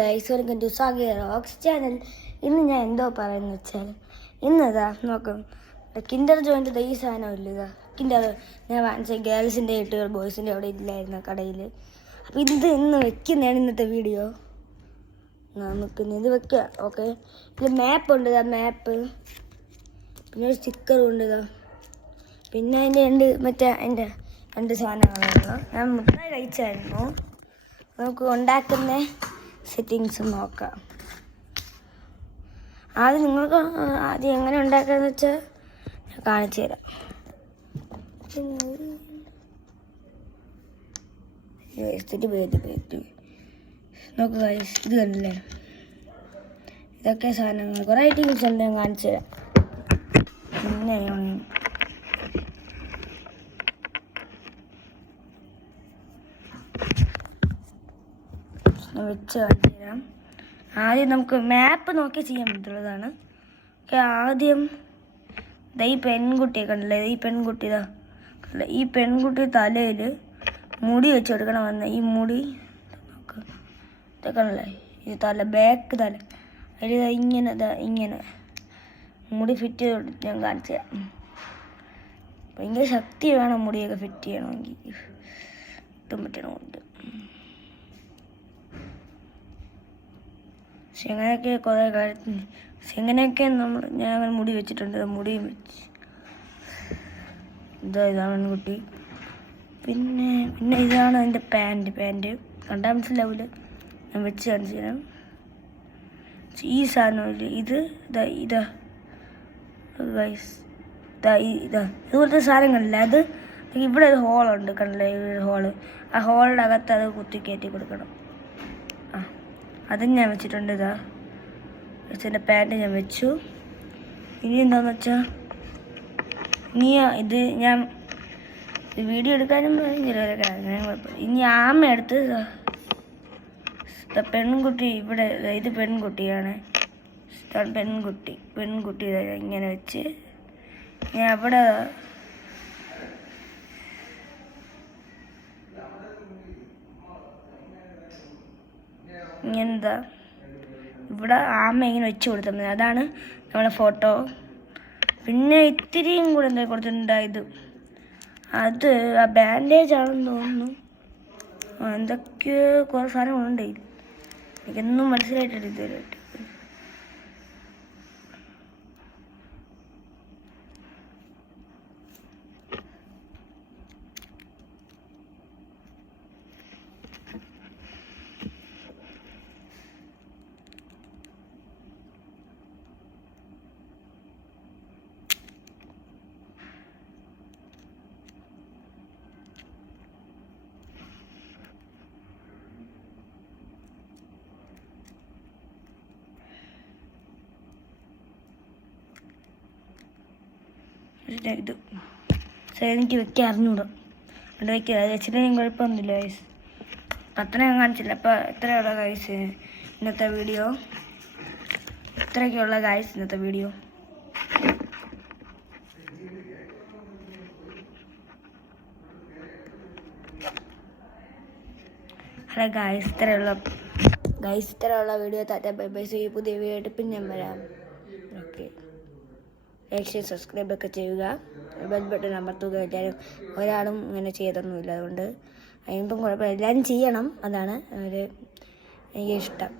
Welcome to Sagi rocks channel. ഇന്ന് ഞാൻ എന്തോ പറയുന്നത് വെച്ചാൽ ഇന്നതാ നോക്കും കിൻഡർ ജോയിൻ്റെ ഈ സാധനം ഇല്ല. ഇതാ കിൻഡർ ഞാൻ വാങ്ങിച്ച ഗേൾസിൻ്റെ ഇട്ട് ബോയ്സിൻ്റെ അവിടെ ഇല്ലായിരുന്നു കടയിൽ. അപ്പോൾ ഇന്ന് വെക്കുന്നതാണ് ഇന്നത്തെ വീഡിയോ. നമുക്ക് ഇത് വെക്കുക. ഓക്കെ, ഇതിൽ മാപ്പ് ഉണ്ട്. ഇതാ മാപ്പ്, പിന്നെ ഒരു സ്റ്റിക്കറും ഉണ്ട്. ഇതാ പിന്നെ അതിൻ്റെ രണ്ട് സാധനങ്ങളായിരുന്നു. ഞാൻ മുട്ടായി കഴിച്ചായിരുന്നു. നമുക്ക് ഉണ്ടാക്കുന്ന സെറ്റിങ്സ് നോക്കാം. ആദ്യം എങ്ങനെ ഉണ്ടാക്കാന്ന് വെച്ചാൽ ഞാൻ കാണിച്ചു തരാം. നോക്കുക, ഇത് കണ്ടില്ലേ, ഇതൊക്കെ സാധനങ്ങൾ കുറേ ഐറ്റംസ് ഉണ്ട്. ഞാൻ കാണിച്ചു തരാം. പിന്നെ വെച്ച് കാണിച്ചു തരാം. ആദ്യം നമുക്ക് മാപ്പ് നോക്കി ചെയ്യാൻ പറ്റുള്ളതാണ്. ആദ്യം ഈ പെൺകുട്ടിയെ കണ്ടില്ലേ, ഈ പെൺകുട്ടി കണ്ടില്ലേ, ഈ പെൺകുട്ടി തലയിൽ മുടി വെച്ച് കൊടുക്കണം. ഈ മുടി നോക്ക്, ഇതൊക്കെ കണ്ടില്ലേ, ഈ തല ബാക്ക് തല അതിൽ ഇങ്ങനെ മുടി ഫിറ്റ് ചെയ്ത് കൊടുത്ത് ഞാൻ കാണിച്ചു തരാം. ഭയങ്കര ശക്തി വേണം മുടിയൊക്കെ ഫിറ്റ് ചെയ്യണമെങ്കിൽ, ഇട്ടും പറ്റണമുണ്ട്. എങ്ങനെയൊക്കെ കുറേ കാര്യത്തിന് എങ്ങനെയൊക്കെ ഞാൻ അങ്ങനെ മുടി വെച്ചിട്ടുണ്ട്. മുടിയും വെച്ച് ഇതാണ് പെൺകുട്ടി. പിന്നെ ഇതാണ് എൻ്റെ പാൻറ്റ് കണ്ടാൽ മനസ്സിലാവില്ല, ഞാൻ വെച്ച് കാണിച്ചു തരാം. ഈ സാധനമില്ല, ഇതാ ഇതുപോലത്തെ സാധനങ്ങളില്ല. അത് ഇവിടെ ഒരു ഹോളുണ്ട് കണ്ടില്ലേ, ഒരു ഹോള്. ആ ഹോളിൻ്റെ അകത്ത് അത് കുത്തി കയറ്റി കൊടുക്കണം. അതും ഞാൻ വെച്ചിട്ടുണ്ട്. എൻ്റെ പാൻറ്റ് ഞാൻ വെച്ചു. ഇനി എന്താണെന്ന് വെച്ചാൽ ഞാൻ വീഡിയോ എടുക്കാനും ഇനി ആമ എടുത്ത് പെൺകുട്ടി ഇവിടെ, ഇത് പെൺകുട്ടിയാണ്. പെൺകുട്ടി ഇങ്ങനെ വെച്ച് ഞാൻ അവിടെ ഇങ്ങനെന്താ ഇവിടെ ആമ ഇങ്ങനെ വെച്ച് കൊടുത്താൽ മതി. അതാണ് നമ്മളെ ഫോട്ടോ. പിന്നെ ഇത്തിരിയും കൂടെ എന്താ കൊടുത്തിട്ടുണ്ടായത്, അത് ആ ബാൻഡേജ് ആണെന്ന് തോന്നുന്നു. എന്തൊക്കെയോ കുറേ സാധനങ്ങളുണ്ട്. എനിക്കൊന്നും മനസ്സിലായിട്ടില്ല ഇതുവരെയായിട്ട്. ഇത് എനിക്ക് വെക്കാൻ അറിഞ്ഞൂടാ, അത് വെക്കുക. അത് വെച്ചിട്ടുണ്ടെങ്കിൽ കുഴപ്പമൊന്നുമില്ല ഗൈസ്. അത്ര ഞാൻ കാണിച്ചില്ല. അപ്പോൾ എത്രയുള്ള ഗൈസ് ഇന്നത്തെ വീഡിയോ, ഇത്രയൊക്കെയുള്ള ഗൈസ് ഇന്നത്തെ വീഡിയോ. ഹലോ ഗൈസ്, ഇത്രയുള്ള വീഡിയോ. Bye bye. പുതിയ വീഡിയോ ആയിട്ട് പിന്നെ ഞാൻ വരാം. ഓക്കെ, ലൈക്ക് ചെയ്ത് സബ്സ്ക്രൈബ് ഒക്കെ ചെയ്യുക. ബെൽ ബട്ടൺ അമർത്തുക. എല്ലാവരും ഒരാളും ഇങ്ങനെ ചെയ്തൊന്നുമില്ല, അതുകൊണ്ട് അതിനിപ്പം കുഴപ്പമില്ല, എല്ലാവരും ചെയ്യണം. അതാണ് എനിക്കിഷ്ടം.